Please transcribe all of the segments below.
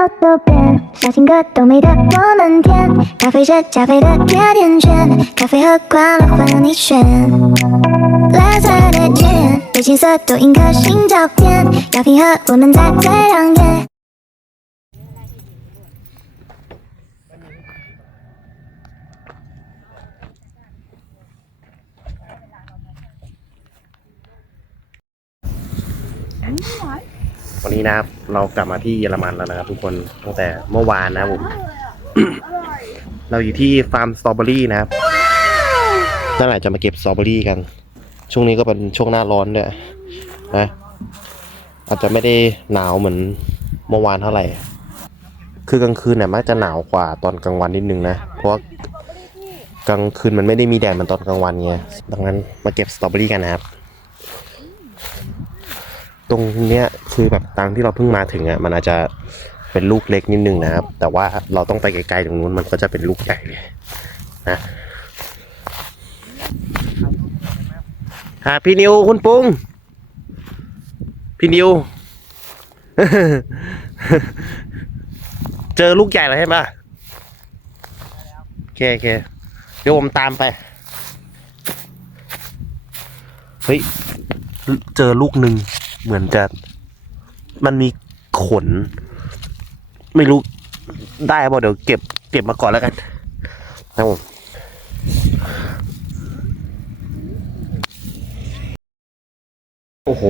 有多变，小情歌都美得我们甜，咖啡是加菲的甜甜圈，咖啡和快乐换你选。蓝色的天，被青色多印颗心照片，药品和我们在最亮眼。 วันนี้นะครับ เรากลับมาที่เยอรมันแล้วนะครับ ทุกคนตั้งแต่เมื่อวานนะผม เราอยู่ที่ฟาร์มสตรอเบอรี่นะครับนั่นแหละจะมาเก็บสตรอเบอรี่กัน ช่วงนี้ก็เป็นช่วงหน้าร้อนด้วยนะอาจจะไม่ได้หนาวเหมือนเมื่อวานเท่าไหร่ คือกลางคืนเนี่ยมักจะหนาวกว่าตอนกลางวันนิดนึงนะ เพราะว่ากลางคืนมันไม่ได้มีแดดเหมือนตอนกลางวันไง ดังนั้นมาเก็บสตรอเบอรี่กันนะครับ ตรงเนี้ยคือแบบตังที่เราเพิ่งมาถึงอะมันอาจจะเป็นลูกเล็กนิดนึงนะครับ แต่ว่าเราต้องไปไกลๆตรงนู้นมันก็จะเป็นลูกใหญ่เลยนะฮะพี่นิวคุณปุ้งพี่นิว เจอลูกใหญ่แล้วใช่ไหมโอเคโอเคเดี๋ยวผมตามไป เฮ้ย เจอลูกหนึ่ง เหมือนจะมันมีขน ไม่รู้ได้ป่ะเดี๋ยวเก็บ เก็บมาก่อนแล้วกันนะผมโอ้โห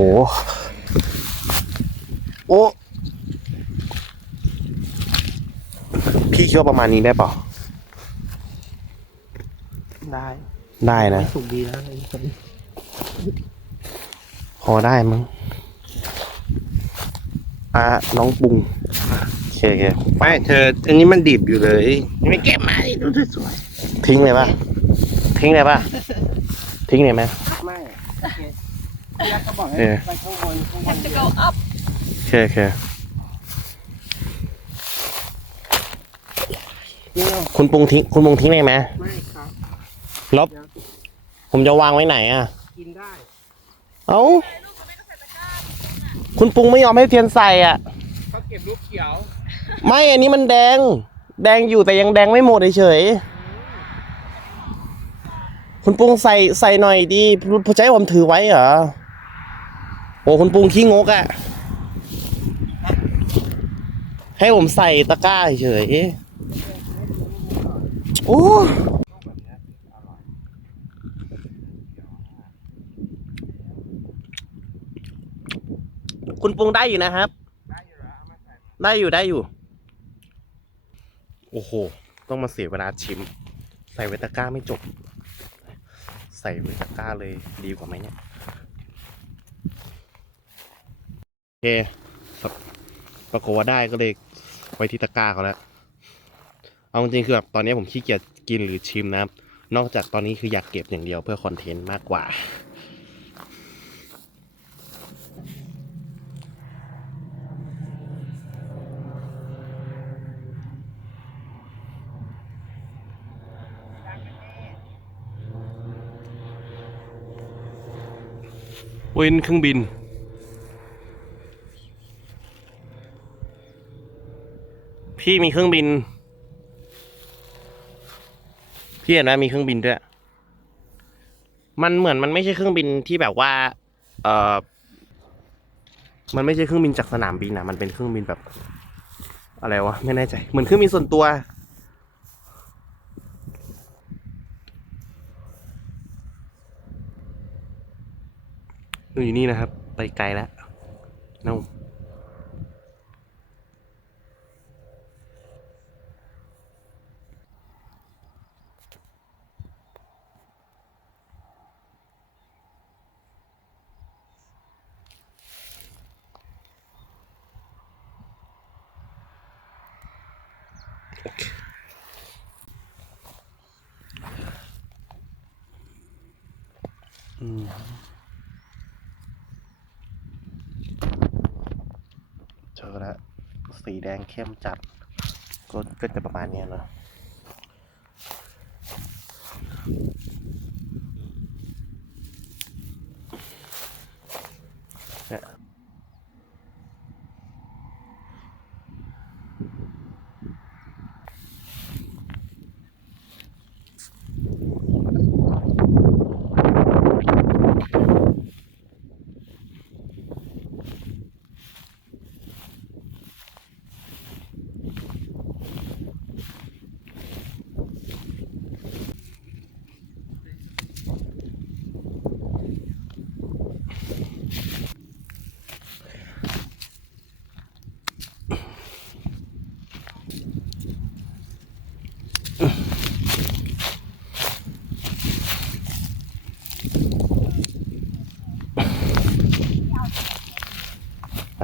โอ้พี่คิดว่าประมาณนี้ได้เปล่า ได้ได้นะ สุกดีแล้วไอ้คนพอได้มั้ง อะน้องปรุงโอเคโอเคไม่เธอ อันนี้มันดิบอยู่เลย ไม่เก็บมาดิดูสวยทิ้งเลยป่ะ ทิ้งเลยป่ะ ทิ้งเลยไหมๆไม่โอเคพี่ยักษ์ก็บอกให้เออไปข้างบนข้างบน to go up โอเคโอเคนี่เอาคุณปรุงทิ้งคุณปรุงทิ้งเลยไหมไม่ครับแล้วผมจะวางไว้ไหนอะ กินได้ เอ้า คุณปรุงไม่ยอมให้เทียนใส่อะ เขาเก็บลูกเขียวไม่อันนี้มันแดง แดงอยู่แต่ยังแดงไม่หมดเฉยๆคุณปรุงใส่ใส่หน่อยดีจะให้ผมถือไว้เหรอโอ้คุณปรุงขี้งกอะ่ะ ให้ผมใส่ตะกร้าเฉยๆโอ้ คุณปรุงได้อยู่นะครับ ได้อยู่ได้อยู่ โอ้โห ต้องมาเสียเวลาชิม ใส่ไว้ตะกร้าไม่จบ ใส่ไว้ตะกร้าเลยดีกว่าไหมเนี่ย โอเคครับปรากฏว่าได้ก็เลยไว้ที่ตะกร้าเขาแล้ว เอาจริงๆคือแบบตอนนี้ผมขี้เกียจกินหรือชิมนะครับ นอกจากตอนนี้คืออยากเก็บอย่างเดียวเพื่อคอนเทนต์มากกว่า เว้นเครื่องบิน พี่มีเครื่องบิน พี่เห็นไหมมีเครื่องบินด้วย มันเหมือนมันไม่ใช่เครื่องบินที่แบบว่า เออมันไม่ใช่เครื่องบินจากสนามบินนะมันเป็นเครื่องบินแบบ อะไรวะ ไม่แน่ใจ เหมือนเครื่องบินส่วนตัว ดูอยู่นี่นะครับ ไปไกลแล้วนู่นอืมเจอแล้ว สีแดงเข้มจัดก็ก็จะประมาณนี้เนาะ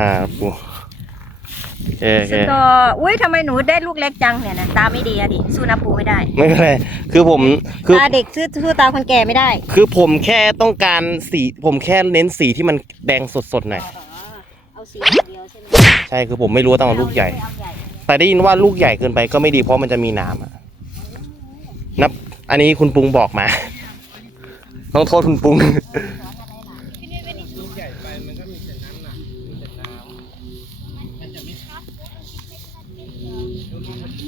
อ่าปูโอเคโอสเคตออุ้ยทำไมหนูได้ลูกเล็กจังเนี่ยนะตาไม่ดีอะดิสู้นาปูไม่ได้ไม่เป็นไรคือผมคือ ตาเด็กสู้สู้ตาคนแก่ไม่ได้คือผมแค่ต้องการสีผมแค่เน้นสีที่มันแดงสดๆหน่อยเอาสีอย่างเดียวใช่ไหมใช่คือผมไม่รู้ว่าต้องเอาลูกใหญ่เอาใหญ่แต่ได้ยินว่าลูกใหญ่เกินไปก็ไม่ดีเพราะมันจะมีหนามอะนับ อันนี้คุณปุงบอกมา ต้องโทษคุณปุง โ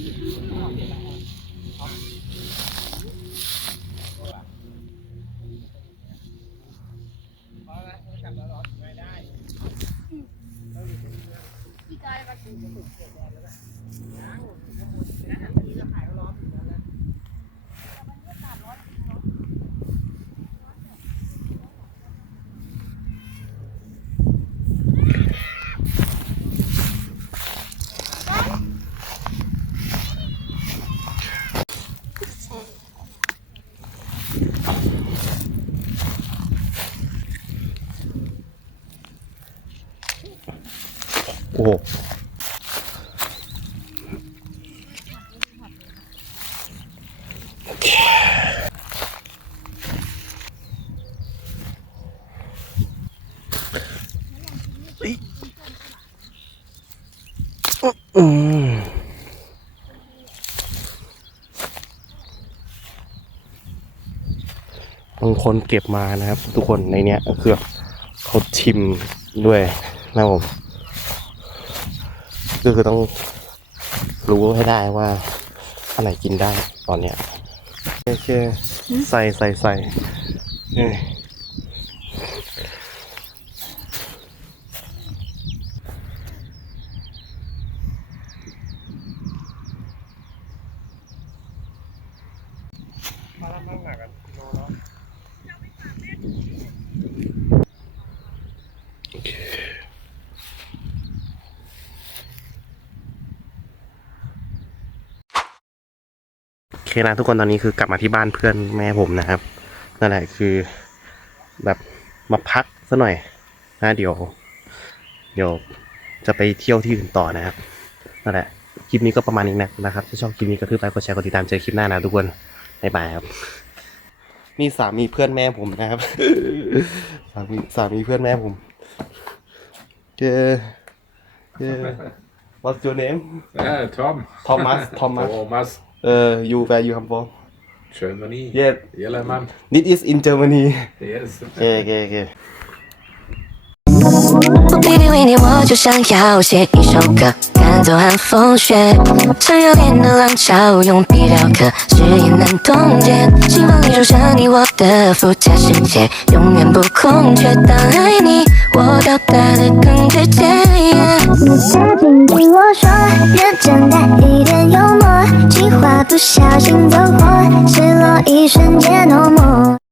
อ้โหอืมบางคนเก็บมานะครับ ทุกคนในเนี้ยคือเขาชิมด้วยนะผม ก็คือต้องรู้ให้ได้ว่าอันไหนกินได้ตอนเนี้ยโอเคใส่ใส่ใส่เอ้ย เคนะทุกคนตอนนี้คือกลับมาที่บ้านเพื่อนแม่ผมนะครับนั่นแหละคือแบบมาพักซะหน่อยนะเดี๋ยว เดี๋ยวจะไปเที่ยวที่อื่นต่อนะครับนั่นแหละคลิปนี้ก็ประมาณนี้นะนะครับถ้าชอบคลิปนี้ก็ทื่อไปกดแชร์กดติดตามเจอคลิปหน้านะทุกคนบ๊ายบายครับนี่สามีเพื่อนแม่ผมนะครับสามีสามีเพื่อนแม่ผมเจอเจอ What's your name Yeah, Tom. Thomas Thomas Thomas. Uh, you where you come from? Germany. Yeah. Yellow man. This is in Germany. Yes. Okay, okay, okay. 我疲惫为你，我就想要写一首歌，感动和风雪，曾热恋的浪潮用笔雕刻，誓言难冻结。希望你就像你我的复杂世界，永远不空缺。当爱你，我表达的更直接。你想紧紧我说，认真带一点幽默。话不小心走火，失落一瞬间，no more。